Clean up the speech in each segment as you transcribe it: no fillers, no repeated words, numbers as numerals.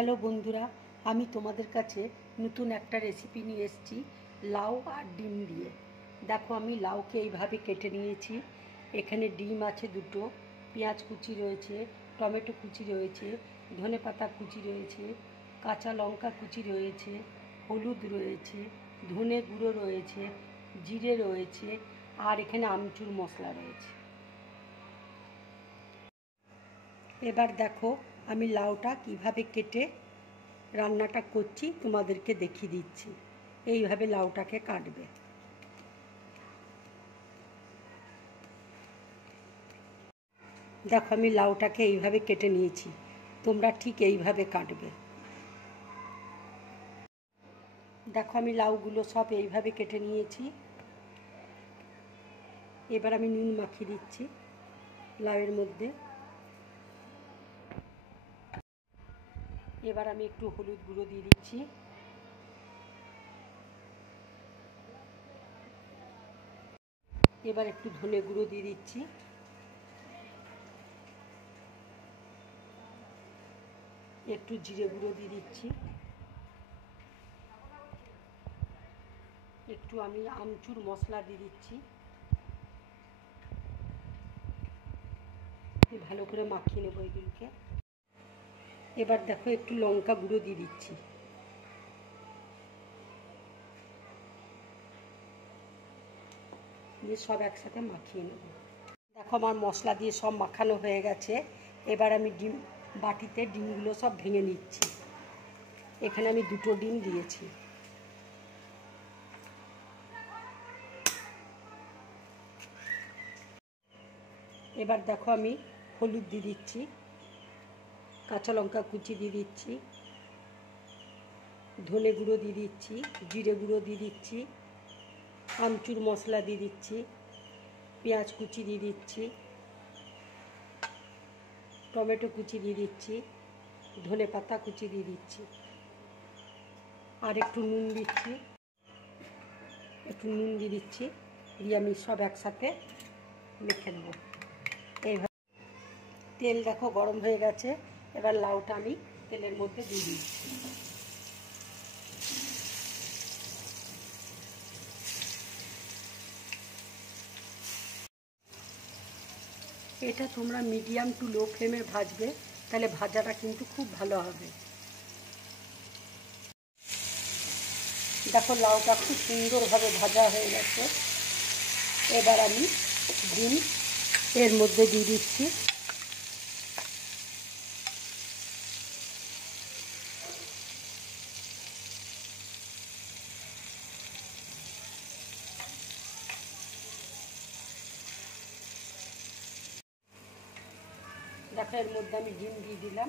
Hello বন্ধুরা, আমি তোমাদের কাছে নতুন একটা রেসিপি নিয়ে এসেছি লাউ আর ডিম দিয়ে। দেখো, আমি লাউকে এইভাবে কেটে নিয়েছি। এখানে ডিম আছে দুটো, পেঁয়াজ কুচি রয়েছে, টমেটো কুচি রয়েছে, ধনেপাতা কুচি রয়েছে, কাঁচা লঙ্কা কুচি রয়েছে, হলুদ রয়েছে, ধনে গুঁড়ো রয়েছে, জিরে রয়েছে, আর এখানে আমচুর মশলা রয়েছে। এবার দেখো আমি লাউটা কিভাবে কেটে রান্নাটা করছি তোমাদেরকে দেখিয়ে দিচ্ছি। এইভাবে লাউটাকে কাটবে। দেখো আমি লাউটাকে এইভাবে কেটে নিয়েছি, তোমরা ঠিক এইভাবে কাটবে। দেখো আমি লাউগুলো সব এইভাবে কেটে নিয়েছি। এবার আমি নুন মাখিয়ে দিচ্ছি লাউয়ের মধ্যে। এবার আমি একটু হলুদ গুঁড়ো দিয়ে দিচ্ছি। এবার একটু ধনে গুঁড়ো দিয়ে দিচ্ছি। একটু জিরে গুঁড়ো দিয়ে দিচ্ছি। একটু আমি আমচুর মশলা দিয়ে দিচ্ছি। ভালো করে মাখিয়ে নেবো এগুলোকে। এবার দেখো একটু লঙ্কা গুঁড়ো দিয়ে দিচ্ছি। দিয়ে সব একসাথে মাখিয়ে নেব। দেখো আমার মশলা দিয়ে সব মাখানো হয়ে গেছে। এবার আমি বাটিতে ডিমগুলো সব ভেঙে নিচ্ছি। এখানে আমি দুটো ডিম দিয়েছি। এবার দেখো আমি হলুদ দিয়ে দিচ্ছি, কাঁচা লঙ্কা কুচি দিয়ে দিচ্ছি, ধনে গুঁড়ো দিয়ে দিচ্ছি, জিরে গুঁড়ো দিয়ে দিচ্ছি, আমচুর মশলা দিয়ে দিচ্ছি, পেঁয়াজ কুচি দিয়ে দিচ্ছি, টমেটো কুচি দিয়ে দিচ্ছি, ধনে পাতা কুচি দিয়ে দিচ্ছি, আর একটু নুন দিচ্ছি। দিয়ে আমি সব একসাথে মেখে নেব। এইভাবে তেল দেখো গরম হয়ে গেছে। এবার লাউটা আমি তেলের মধ্যে দিয়ে দিচ্ছি। এটা তোমরা মিডিয়াম টু লো ফ্লেমে ভাজবে, তাহলে ভাজাটা কিন্তু খুব ভালো হবে। দেখো লাউটা খুব সুন্দরভাবে ভাজা হয়ে গেছে। এবার আমি ডিম এর মধ্যে দিয়ে দিচ্ছি। দেখো এর মধ্যে আমি ডিম দিয়ে দিলাম।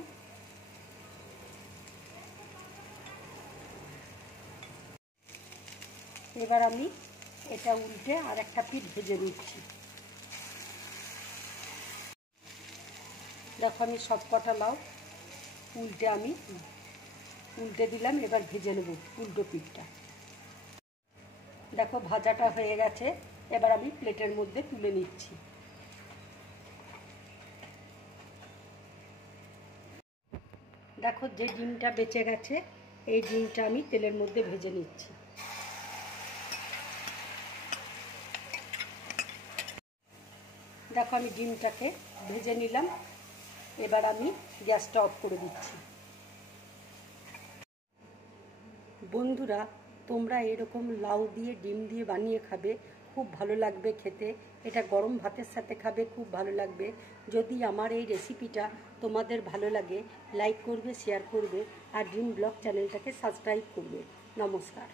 এবার আমি এটা উল্টে আর একটা পিঠ ভেজে নিচ্ছি। দেখো আমি সব কটা লাউ উল্টে দিলাম। এবার ভেজে নেব উল্টো পিঠটা। দেখো ভাজাটা হয়ে গেছে। এবার আমি প্লেটের মধ্যে তুলে নিচ্ছি। দেখো যে ডিমটা বেঁচে গেছে, এই ডিমটা আমি তেলের মধ্যে ভেজে নিচ্ছি। দেখো আমি ডিমটাকে ভেজে নিলাম। এবার আমি গ্যাসটা অফ করে দিচ্ছি। বন্ধুরা, তোমরা এরকম লাউ দিয়ে ডিম দিয়ে বানিয়ে খাবে, খুব ভালো লাগবে খেতে। এটা গরম ভাতের সাথে খাবে, খুব ভালো লাগবে। যদি আমার এই রেসিপিটা তোমাদের ভালো লাগে, লাইক করবে, শেয়ার করবে, আর ড্রিম ব্লগ চ্যানেলটাকে সাবস্ক্রাইব করবে। নমস্কার।